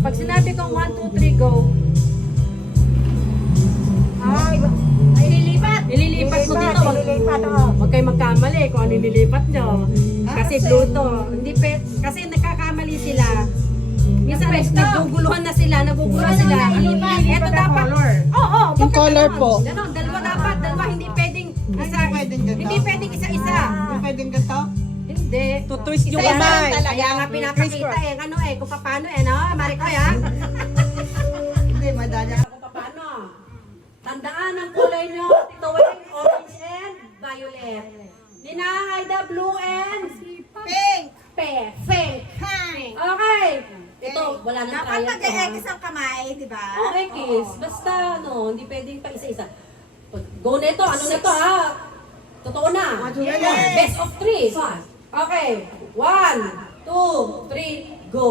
Pag sinabi kong 1, 2, 3, go. Ay, lilipat. Nililipat mo dito. Lilipat, oh. Huwag kayo magkamali kung ano nililipat nyo. Kasi Pluto. Hindi kasi nagkakamali sila. Minsan naguguluhan na sila. Naguguluhan sila. Ito dapat. Oo. Yung color po. Ganon. Dalawa dapat. Dalawa. Hindi pwedeng isa. Hindi pwedeng isa-isa. Pwedeng ganito? Hindi. Tutwist yung Isa-isa kamay. lang talaga. Kaya nga pinapakita eh. Ano eh. Kung paano eh. No? Marikoy ha? Hindi, madali. Kung paano. Tandaan ang kulay nyo. Tito Weng, orange and violet. Ninang Aida, blue and Pink. pink. Pink. Okay. Ito, wala nang Dapat kaya. mag-e-X ang kamay, di ba? Okay, kiss. Basta, ano, hindi pwedeng pa isa-isa. Go na ito. Ano na ito, ha? Totoo na. Yes. Best of 3. Okay. 1, 2, 3, go.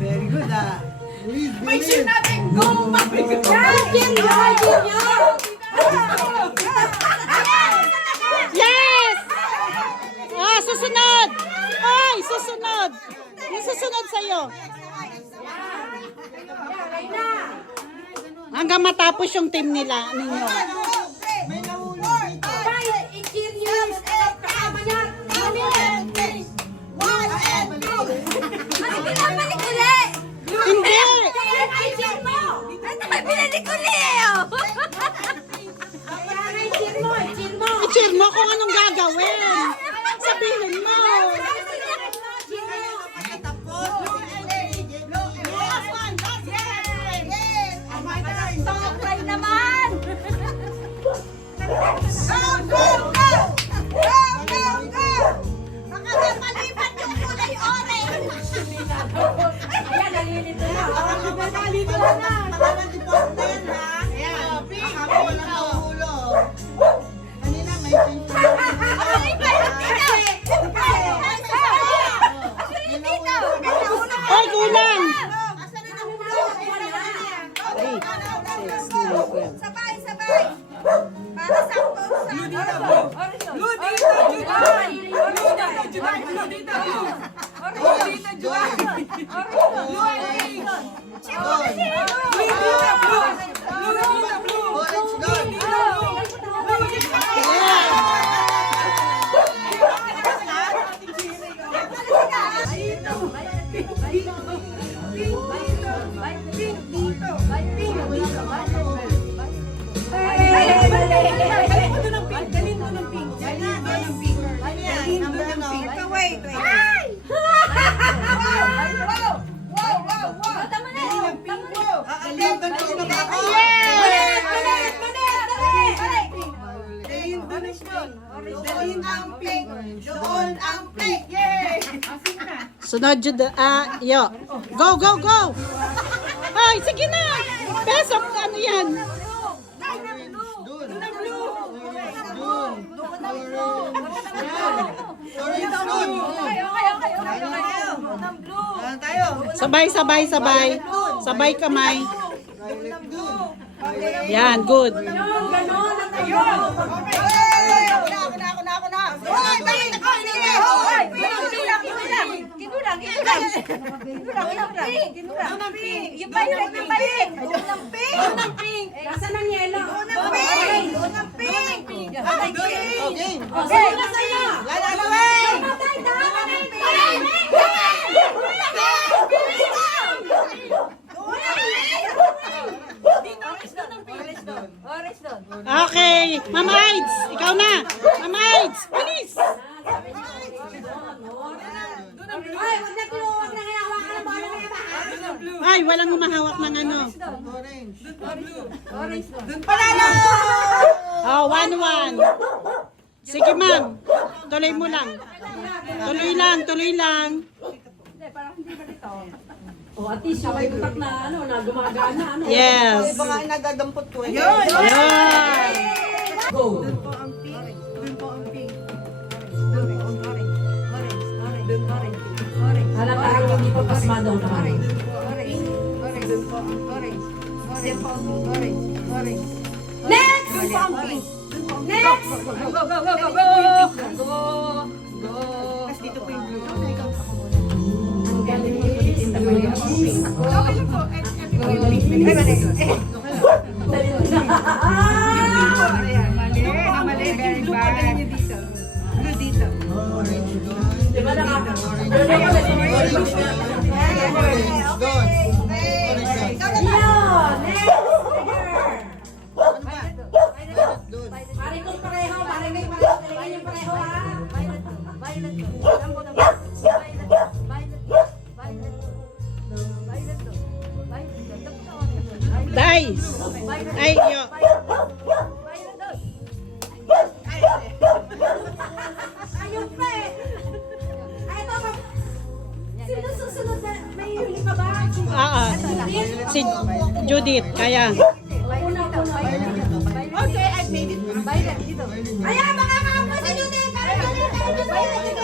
Very good ah. May sinabi, go, mabigat. Jin nyo! Yes! Ah, susunod! Ay, susunod! Yung susunod sa'yo. Hanggang matapos yung team nila, ninyo. May nahulog dito. I-cheer nyo yung kasama niya. Ano pinapalik ulit? Hindi! I-cheer mo! Ano may pinalik ulit? Kaya nga i-cheer mo, i-cheer mo. I-check mo kung anong gagawin. Sabihin mo. Try naman! Go, go, go! Go, go, go! Baka napalipat yung kulay orange! Ayan, nalilito na. Nalito na! Parang default na yan ha. Baka walang nahulog. Kanina may pink. Ay, mayroon dito! Dito! Ay, kulang! Sabay, sabay! Para sakto sa... Orange gold. Wait, wait. Ay! Wow! Wow! Wow! Wow! Tama na! Tama na! Aalim, ganito na ba ako? Yes! Malit! Malit! Malit! Dalhin ang pink. Doon ang pink. Yay! Sunod Jude, yo. Go, go, go! Ay, sige na! Best of ano yan? Doon. Orange doon. Saan tayo? Sabay, sabay, sabay. Sabay kamay. Violet doon. Yan, good. Nasaan ang yelo? Game. Okay, nasa iyo. Okay, Mama Aids, ikaw na. Mama Aids, bilis. Ay, wag na blue, wag na hawakan ng bola na yan. Ay, walang humahawak ng ano. Orange. Oh, 1-1. Sige, ma'am. Tuloy mo lang. Tuloy lang, tuloy lang. Oh, at least siya may butak na ano, na gumagana ano. Yes. Baka nagadampot ko eh. Yan. Go. Halata hindi pa pasmado ang kamay. Next! Go, go, go, go, go! Go! Tapos dito po yung blue. Ang galing mo ulitin naman yung pink. Okay lang po. Ay, mali. Ayan, mali. Mali. Very bad. Blue dito. Diba na ka? Pare kong pareho, pare may pareho, talaga yung pareho ha. Day. Ay, yo. Ayun pa eh. Ay, ito ba? Sino susunod na? May huli pa ba? Si Judith, kaya. Okay, I've made it. Ayan, mga kampo si Judith! Parang Judith!